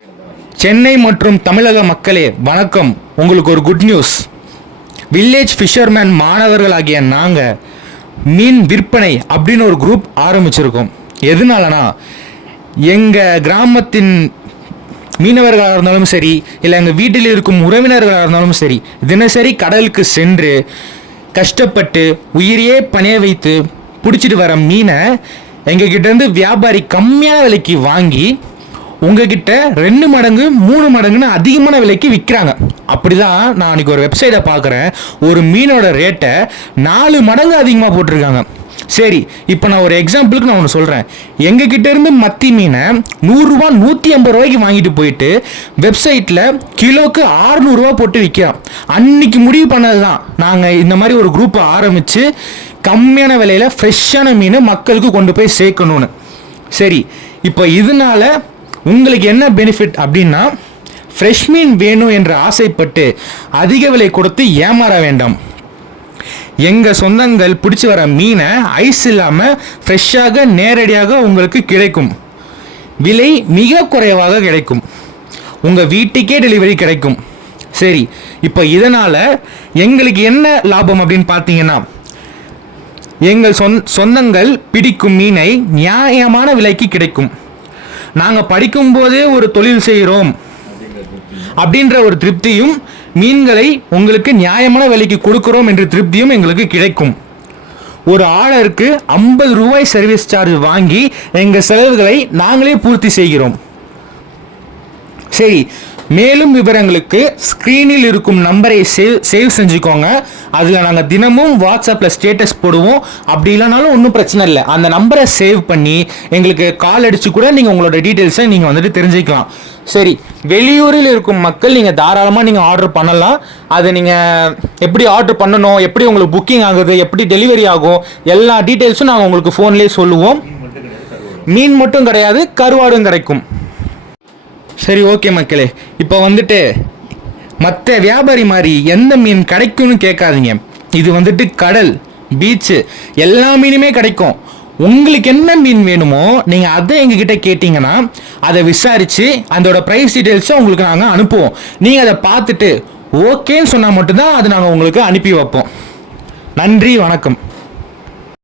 சென்னை மற்றும் தமிழக மக்களே வணக்கம். உங்களுக்கு ஒரு குட் நியூஸ். வில்லேஜ் ஃபிஷர்மேன் மாணவர்களாகிய நாங்கள் மீன் விற்பனை அப்படின்னு ஒரு குரூப் ஆரம்பிச்சிருக்கோம். எதனாலனா எங்கள் கிராமத்தின் மீனவர்களாக இருந்தாலும் சரி, இல்லை எங்கள் வீட்டில் இருக்கும் உறவினர்களாக இருந்தாலும் சரி, தினசரி கடலுக்கு சென்று கஷ்டப்பட்டு உயிரையே பணைய வைத்து பிடிச்சிட்டு வர மீனை எங்ககிட்டேருந்து வியாபாரி கம்மியான விலைக்கு வாங்கி உங்ககிட்ட 2 மடங்கு 3 மடங்குன்னு அதிகமான விலைக்கு விற்கிறாங்க. அப்படிதான் நான் அன்றைக்கி ஒரு வெப்சைட்டை பார்க்குறேன். ஒரு மீனோட ரேட்டை 4 மடங்கு அதிகமாக போட்டிருக்காங்க. சரி, இப்போ நான் ஒரு எக்ஸாம்பிளுக்கு நான் ஒன்று சொல்கிறேன். எங்ககிட்டேருந்து மத்தி மீனை 100 ரூபா 150 ரூபாய்க்கு வாங்கிட்டு போயிட்டு வெப்சைட்டில் கிலோவுக்கு 600 ரூபா போட்டு விற்கிறோம். அன்னைக்கு முடிவு பண்ணது தான் நாங்கள் இந்த மாதிரி ஒரு குரூப்பை ஆரம்பித்து கம்மியான விலையில் ஃப்ரெஷ்ஷான மீன் மக்களுக்கு கொண்டு போய் சேர்க்கணும்னு. சரி, இப்போ இதனால உங்களுக்கு என்ன பெனிஃபிட் அப்படின்னா, ஃப்ரெஷ் மீன் வேணும் என்று ஆசைப்பட்டு அதிக விலை கொடுத்து ஏமாற வேண்டாம். எங்கள் சொந்தங்கள் பிடிச்சி வர மீனை ஐஸ் இல்லாமல் ஃப்ரெஷ்ஷாக நேரடியாக உங்களுக்கு கிடைக்கும். விலை மிக குறைவாக கிடைக்கும். உங்கள் வீட்டுக்கே டெலிவரி கிடைக்கும். சரி, இப்போ இதனால் எங்களுக்கு என்ன லாபம் அப்படின்னு பார்த்தீங்கன்னா, எங்கள் சொந்தங்கள் பிடிக்கும் மீனை நியாயமான விலைக்கு கிடைக்கும். நாங்கள் படிக்கும்போதே ஒரு தொழில் செய்கிறோம் அப்படின்ற ஒரு திருப்தியும், மீன்களை உங்களுக்கு நியாயமான விலைக்கு கொடுக்குறோம் என்ற திருப்தியும் எங்களுக்கு கிடைக்கும். ஒரு ஆர்டருக்கு 50 ரூபாய் சர்வீஸ் சார்ஜ் வாங்கி எங்கள் செலவுகளை நாங்களே பூர்த்தி செய்கிறோம். சரி, மேலும் விவரங்களுக்கு ஸ்க்ரீனில் இருக்கும் நம்பரை சேவ் செஞ்சுக்கோங்க. அதில் நாங்கள் தினமும் வாட்ஸ்அப்பில் ஸ்டேட்டஸ் போடுவோம். அப்படி இல்லைனாலும் ஒன்றும் பிரச்சனை இல்லை. அந்த நம்பரை சேவ் பண்ணி எங்களுக்கு கால் அடித்து கூட நீங்கள் உங்களோட டீட்டெயில்ஸை நீங்கள் வந்துட்டு தெரிஞ்சுக்கலாம். சரி, வெளியூரில் இருக்கும் மக்கள் நீங்கள் தாராளமாக நீங்கள் ஆர்டர் பண்ணலாம். அது நீங்கள் எப்படி ஆர்டர் பண்ணணும், எப்படி உங்களுக்கு புக்கிங் ஆகுது, எப்படி டெலிவரி ஆகும், எல்லா டீட்டெயில்ஸும் நாங்கள் உங்களுக்கு ஃபோன்லேயே சொல்லுவோம். மீன் மட்டும் கிடையாது, கருவாடும் கிடைக்கும். சரி, ஓகே மக்களே. இப்போ வந்துட்டு மற்ற வியாபாரி மாதிரி எந்த மீன் கிடைக்கும்னு கேட்காதீங்க. இது வந்துட்டு கடல், பீச்சு, எல்லா மீனுமே கிடைக்கும். உங்களுக்கு என்ன மீன் வேணுமோ நீங்கள் அதை எங்ககிட்ட கேட்டிங்கன்னா அதை விசாரித்து அதோட ப்ரைஸ் டீட்டெயில்ஸை உங்களுக்கு நாங்கள் அனுப்புவோம். நீங்கள் அதை பார்த்துட்டு ஓகேன்னு சொன்னால் மட்டும்தான் அதை நாங்கள் உங்களுக்கு அனுப்பி வைப்போம். நன்றி, வணக்கம்.